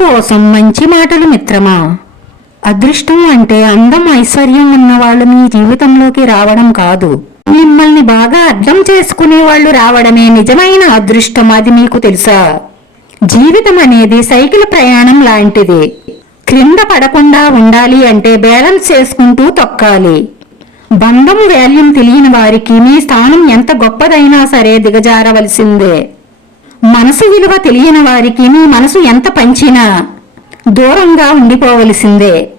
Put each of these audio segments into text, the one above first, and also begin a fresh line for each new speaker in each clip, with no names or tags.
కోసం మంచి మాటలు మిత్రమా? అదృష్టం అంటే అందం ఐశ్వర్యం ఉన్నవాళ్ళు మీ జీవితంలోకి రావడం కాదు. మిమ్మల్ని బాగా అర్థం చేసుకునే వాళ్ళు రావడమే నిజమైన అదృష్టం అది మీకు తెలుసా? జీవితం అనేది సైకిల్ ప్రయాణం లాంటిది. క్రింద పడకుండా ఉండాలి అంటే బ్యాలెన్స్ చేసుకుంటూ తొక్కాలి. బంధం వాల్యూమ్ తెలియని వారికి మీ స్థానం ఎంత గొప్పదైనా సరే దిగజారవలసిందే. మనసు విలువ తెలియని వారికి మీ మనసు ఎంత పంచినా దూరంగా ఉండిపోవలసిందే.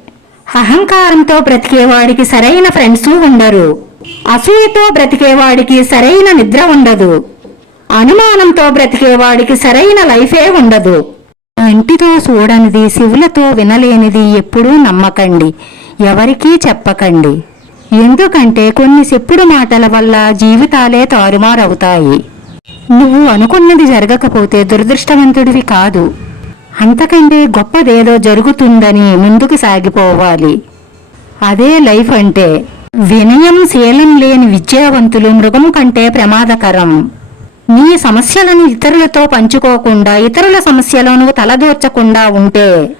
అహంకారంతో బ్రతికేవాడికి సరైన ఫ్రెండ్స్ ఉండరు. అసూయతో బ్రతికేవాడికి సరైన నిద్ర ఉండదు. అనుమానంతో బ్రతికేవాడికి సరైన లైఫే ఉండదు. ఇంటితో చూడనిది శివులతో వినలేనిది ఎప్పుడూ నమ్మకండి. ఎవరికీ చెప్పకండి. ఎందుకంటే కొన్ని చెప్పుడు మాటల వల్ల జీవితాలే తారుమారవుతాయి. నువ్వు అనుకున్నది జరగకపోతే దురదృష్టవంతుడివి కాదు. అంతకంటే గొప్పదేదో జరుగుతుందని ముందుకు సాగిపోవాలి. అదే లైఫ్ అంటే వినయం శీలం లేని విద్యావంతులు మృగం కంటే ప్రమాదకరం. నీ సమస్యలను ఇతరులతో పంచుకోకుండా ఇతరుల సమస్యలను తలదూర్చకుండా ఉంటే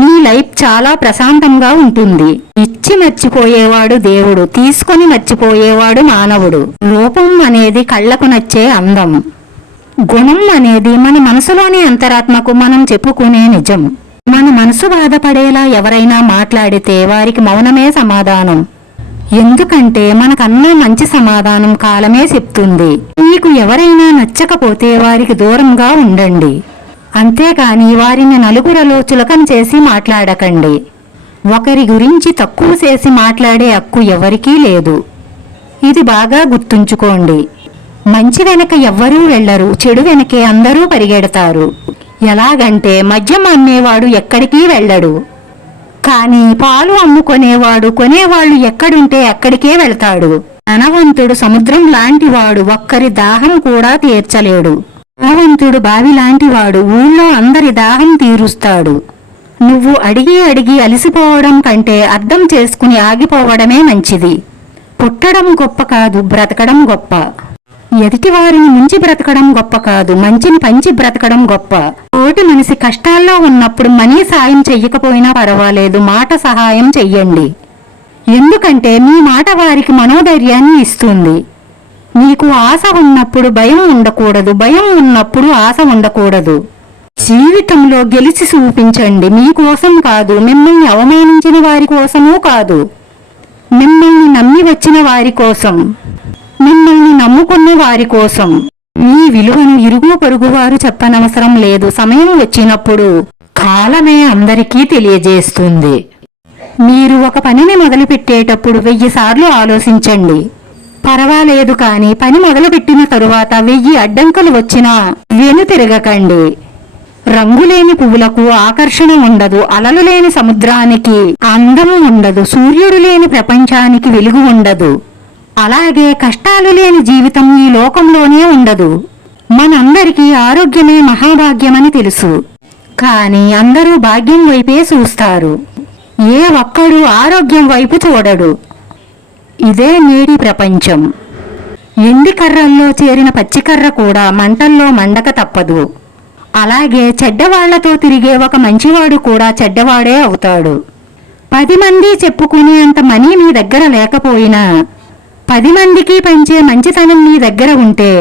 నీ లైఫ్ చాలా ప్రశాంతంగా ఉంటుంది. ఇచ్చి మర్చిపోయేవాడు దేవుడు తీసుకొని మర్చిపోయేవాడు మానవుడు. రూపం అనేది కళ్ళకు నచ్చే అందం. గుణం అనేది మన మనసులోని అంతరాత్మకు మనం చెప్పుకునే నిజం. మన మనసు బాధపడేలా ఎవరైనా మాట్లాడితే వారికి మౌనమే సమాధానం. ఎందుకంటే మనకన్నా మంచి సమాధానం కాలమే చెప్తుంది. మీకు ఎవరైనా నచ్చకపోతే వారికి దూరంగా ఉండండి. అంతేకాని వారిని నలుగురలో చులకం చేసి మాట్లాడకండి. ఒకరి గురించి తక్కువ చేసి మాట్లాడే హక్కు ఎవరికీ లేదు. ఇది బాగా గుర్తుంచుకోండి. మంచి వెనక ఎవ్వరూ వెళ్ళరు చెడు వెనకే అందరూ పరిగెడతారు. ఎలాగంటే మద్యం అమ్మేవాడు ఎక్కడికి వెళ్ళడు. కానీ పాలు అమ్ముకునేవాడు కొనేవాళ్ళు ఎక్కడుంటే అక్కడికే వెళ్తాడు. ధనవంతుడు సముద్రం లాంటివాడు ఒక్కరి దాహం కూడా తీర్చలేడు. భగవంతుడు బావిలాంటివాడు ఊళ్ళో అందరి దాహం తీరుస్తాడు. నువ్వు అడిగి అడిగి అలసిపోవడం కంటే అర్థం చేసుకుని ఆగిపోవడమే మంచిది. పుట్టడం గొప్ప కాదు బ్రతకడం గొప్ప. ఎదుటివారిని మించి బ్రతకడం గొప్ప కాదు మంచిని పంచి బ్రతకడం గొప్ప. తోటి మనిషి కష్టాల్లో ఉన్నప్పుడు మనీ సాయం చెయ్యకపోయినా పర్వాలేదు మాట సహాయం చెయ్యండి. ఎందుకంటే మీ మాట వారికి మనోధైర్యాన్ని ఇస్తుంది. మీకు ఆశ ఉన్నప్పుడు భయం ఉండకూడదు భయం ఉన్నప్పుడు ఆశ ఉండకూడదు. జీవితంలో గెలిచి చూపించండి మీకోసం కాదు మిమ్మల్ని అవమానించిన వారి కోసమూ కాదు. మిమ్మల్ని నమ్మి వచ్చిన వారి కోసం మిమ్మల్ని నమ్ముకున్న వారి కోసం. మీ విలువను ఇరుగు పొరుగు వారు చెప్పనవసరం లేదు సమయం వచ్చినప్పుడు కాలమే అందరికీ తెలియజేస్తుంది. మీరు ఒక పనిని మొదలుపెట్టేటప్పుడు వెయ్యి సార్లు ఆలోచించండి. పర్వాలేదు కాని పని మొదలుపెట్టిన తరువాత వెయ్యి అడ్డంకులు వచ్చినా వెనుతిరగకండి రంగులేని పువ్వులకు ఆకర్షణ ఉండదు అలలు లేని సముద్రానికి అందము ఉండదు సూర్యుడు లేని ప్రపంచానికి వెలుగు ఉండదు. అలాగే కష్టాలు లేని జీవితం ఈ లోకంలోనే ఉండదు. మనందరికీ ఆరోగ్యమే మహాభాగ్యమని తెలుసు. కానీ అందరూ భాగ్యం వైపే చూస్తారు. ఏ ఒక్కడు ఆరోగ్యం వైపు చూడడు. ఇదే నేడి ప్రపంచం. ఎండి కర్రల్లో చేరిన పచ్చికర్ర కూడా మంటల్లో మండక తప్పదు. అలాగే చెడ్డవాళ్ళతో తిరిగే ఒక మంచివాడు కూడా చెడ్డవాడే అవుతాడు. పది మంది చెప్పుకునేంత మనీ మీ దగ్గర లేకపోయినా పది మందికి పంచే మంచితనం మీ దగ్గర ఉంటే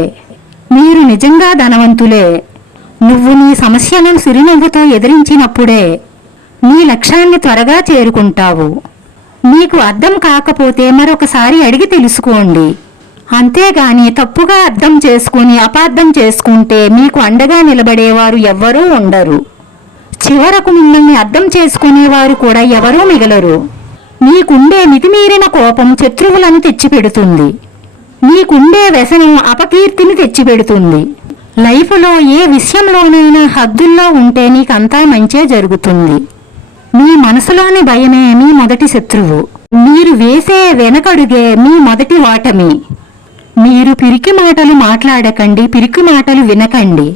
మీరు నిజంగా ధనవంతులే. నువ్వు నీ సమస్యలను సిరినవ్వుతో ఎదిరించినప్పుడే నీ లక్ష్యాన్ని త్వరగా చేరుకుంటావు. మీకు అర్థం కాకపోతే మరొకసారి అడిగి తెలుసుకోండి. అంతేగాని తప్పుగా అర్థం చేసుకుని అపార్థం చేసుకుంటే మీకు అండగా నిలబడేవారు ఎవ్వరూ ఉండరు. చివరకు మిమ్మల్ని అర్థం చేసుకునేవారు కూడా ఎవరూ మిగలరు. మీకుండే మితిమీరిన కోపం శత్రువులను తెచ్చిపెడుతుంది. మీకుండే వ్యసనం అపకీర్తిని తెచ్చిపెడుతుంది. లైఫ్లో ఏ విషయంలోనైనా హద్దుల్లో ఉంటే నీకంతా మంచే జరుగుతుంది. మీ మనసులోని భయమే మీ మొదటి శత్రువు. మీరు వేసే వెనకడుగే మీ మొదటి ఓటమి. మీరు పిరికి మాటలు మాట్లాడకండి పిరికి మాటలు వినకండి.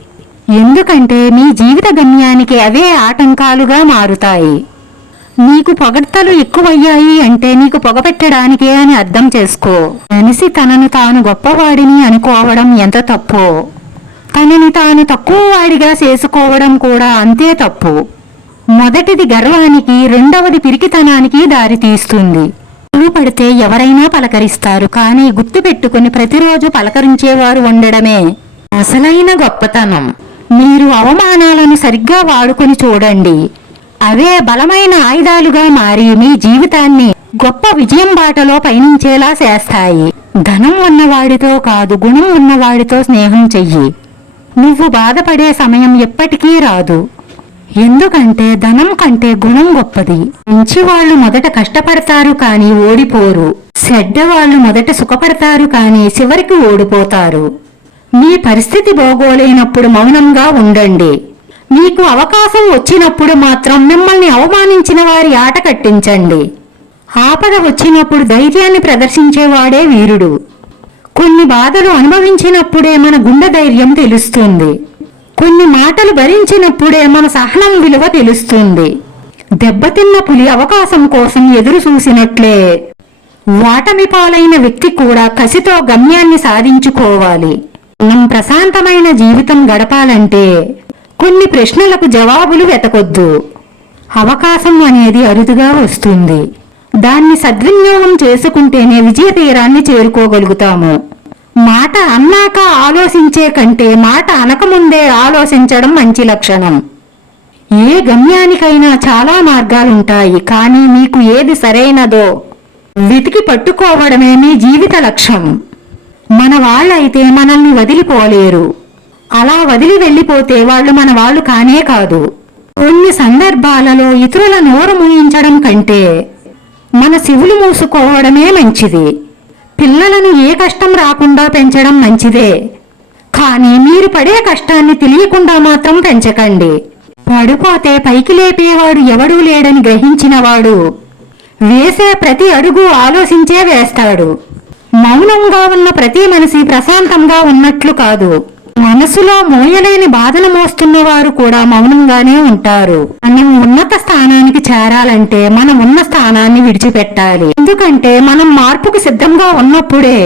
ఎందుకంటే మీ జీవిత గమ్యానికి అవే ఆటంకాలుగా మారుతాయి. నీకు పొగడ్తలు ఎక్కువయ్యాయి అంటే నీకు పొగపెట్టడానికే అని అర్థం చేసుకో. మనిషి తనను తాను గొప్పవాడిని అనుకోవడం ఎంత తప్పో. తనని తాను తక్కువ వాడిగా చేసుకోవడం కూడా అంతే తప్పు. మొదటిది గర్వానికి రెండవది పిరికితనానికి దారితీస్తుంది పడితే ఎవరైనా పలకరిస్తారు కానీ గుర్తుపెట్టుకుని ప్రతిరోజు పలకరించేవారు ఉండడమే. అసలైన గొప్పతనం. మీరు అవమానాలను సరిగ్గా వాడుకొని చూడండి. అవే బలమైన ఆయుధాలుగా మారి మీ జీవితాన్ని గొప్ప విజయం బాటలో పయనించేలా చేస్తాయి. ధనం ఉన్నవాడితో కాదు గుణం ఉన్నవాడితో స్నేహం చెయ్యి. నువ్వు బాధపడే సమయం ఎప్పటికీ రాదు. ఎందుకంటే ధనం కంటే గుణం గొప్పది. మంచి వాళ్ళు మొదట కష్టపడతారు కానీ ఓడిపోరు. చెడ్డవాళ్ళు మొదట సుఖపడతారు కానీ చివరికి ఓడిపోతారు. మీ పరిస్థితి బాగోలేనప్పుడు మౌనంగా ఉండండి. మీకు అవకాశం వచ్చినప్పుడు మాత్రం మిమ్మల్ని అవమానించిన వారి ఆట కట్టించండి. ఆపద వచ్చినప్పుడు ధైర్యాన్ని ప్రదర్శించేవాడే వీరుడు. కొన్ని బాధలు అనుభవించినప్పుడే మన గుండె ధైర్యం తెలుస్తుంది. కొన్ని మాటలు భరించినప్పుడే మన సహనం విలువ తెలుస్తుంది. దెబ్బతిన్న పులి అవకాశం కోసం ఎదురు చూసినట్లే. వాటమి పాలైన వ్యక్తి కూడా కసితో గమ్యాన్ని సాధించుకోవాలి. మనం ప్రశాంతమైన జీవితం గడపాలంటే కొన్ని ప్రశ్నలకు జవాబులు వెతకొద్దు. అవకాశం అనేది అరుదుగా వస్తుంది. దాన్ని సద్వినియోగం చేసుకుంటేనే విజయ తీరాన్ని చేరుకోగలుగుతాము. మాట అన్నాక ఆలోచించే కంటే మాట అనకముందే ఆలోచించడం మంచి లక్షణం. ఏ గమ్యానికైనా చాలా మార్గాలుంటాయి కానీ మీకు ఏది సరైనదో వెతికి పట్టుకోవడమే మీ జీవిత లక్ష్యం. మన వాళ్ళైతే మనల్ని వదిలిపోలేరు. అలా వదిలి వెళ్ళిపోతే వాళ్ళు మన వాళ్ళు కానే కాదు. కొన్ని సందర్భాలలో ఇతరుల నోరు మూయించడం కంటే మన శివులు మూసుకోవడమే మంచిది. పిల్లలను ఏ కష్టం రాకుండా పెంచడం మంచిదే. కానీ మీరు పడే కష్టాన్ని తెలియకుండా మాత్రం పెంచకండి. పడిపోతే పైకి లేపేవాడు ఎవడూ లేడని గ్రహించినవాడు వేసే ప్రతి అడుగు ఆలోచించే వేస్తాడు. మౌనంగా ఉన్న ప్రతి మనిషి ప్రశాంతంగా ఉన్నట్లు కాదు. మనసులో మోయలేని బాధలు మోస్తున్న వారు కూడా మౌనంగానే ఉంటారు. మనం ఉన్నత స్థానానికి చేరాలంటే మనం ఉన్న స్థానాన్ని విడిచిపెట్టాలి. ఎందుకంటే మనం మార్పుకు సిద్ధంగా ఉన్నప్పుడే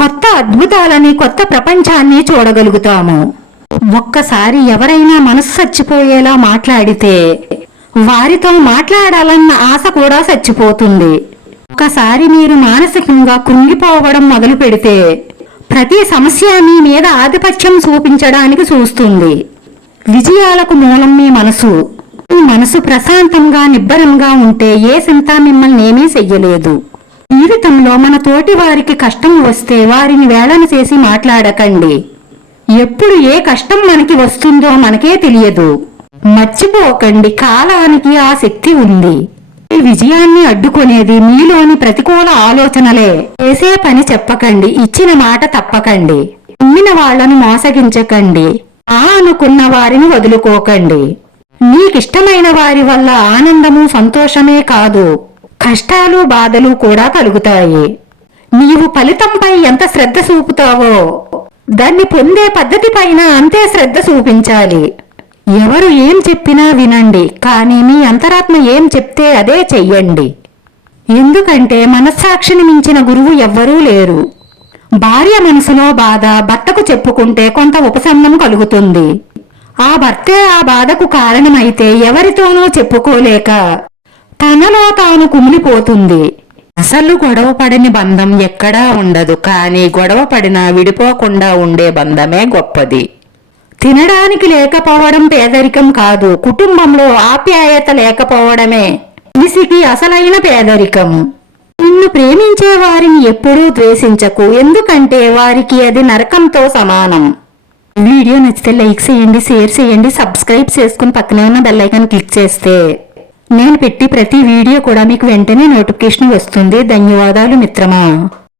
కొత్త అద్భుతాలని కొత్త ప్రపంచాన్ని చూడగలుగుతాము. ఒక్కసారి ఎవరైనా మనసు చచ్చిపోయేలా మాట్లాడితే వారితో మాట్లాడాలన్న ఆశ కూడా చచ్చిపోతుంది. ఒకసారి మీరు మానసికంగా కృంగిపోవడం మొదలు పెడితే ప్రతి సమస్య మీ మీద ఆధిపత్యం చూపించడానికి చూస్తుంది. విజయాలకు మూలం మీ మనసు. మీ మనసు ప్రశాంతంగా నిబ్బరంగా ఉంటే ఏ చింత మిమ్మల్ని ఏమీ చెయ్యలేదు. జీవితంలో మన తోటి వారికి కష్టం వస్తే వారిని వేళన చేసి మాట్లాడకండి. ఎప్పుడు ఏ కష్టం మనకి వస్తుందో మనకే తెలియదు. మర్చిపోకండి కాలానికి ఆ శక్తి ఉంది. ఈ విజయాన్ని అడ్డుకునేది మీలోని ప్రతికూల ఆలోచనలే. చేసే పని చెప్పకండి ఇచ్చిన మాట తప్పకండి. నమ్మిన వాళ్ళను మోసగించకండి ఆ అనుకున్న వారిని వదులుకోకండి. మీకిష్టమైన వారి వల్ల ఆనందము సంతోషమే కాదు కష్టాలు బాధలు కూడా కలుగుతాయి. నీవు ఫలితంపై ఎంత శ్రద్ధ చూపుతావో దాన్ని పొందే పద్ధతి పైన అంతే శ్రద్ధ చూపించాలి. ఎవరు ఏం చెప్పినా వినండి కానీ మీ అంతరాత్మ ఏం చెప్తే అదే చెయ్యండి. ఎందుకంటే మనస్సాక్షిని మించిన గురువు ఎవ్వరూ లేరు. భార్య మనసులో బాధ భర్తకు చెప్పుకుంటే కొంత ఉపశమనం కలుగుతుంది. ఆ భర్తే ఆ బాధకు కారణమైతే ఎవరితోనో చెప్పుకోలేక తనలో తాను కుమిలిపోతుంది. అసలు గొడవ పడని బంధం ఎక్కడా ఉండదు కానీ గొడవ పడినా విడిపోకుండా ఉండే బంధమే గొప్పది. తినడానికి లేకపోవడం పేదరికం కాదు. కుటుంబంలో ఆప్యాయత లేకపోవడమే. మనిషికి అసలైన పేదరికం. నిన్ను ప్రేమించే వారిని ఎప్పుడూ ద్వేషించకు. ఎందుకంటే వారికి అది నరకంతో సమానం. వీడియో నచ్చితే లైక్ చేయండి షేర్ చేయండి సబ్స్క్రైబ్ చేసుకుని పక్కనే ఉన్న బెల్ ఐకాన్ క్లిక్ చేస్తే నేను పెట్టి ప్రతి వీడియో కూడా మీకు వెంటనే నోటిఫికేషన్ వస్తుంది. ధన్యవాదాలు మిత్రమా.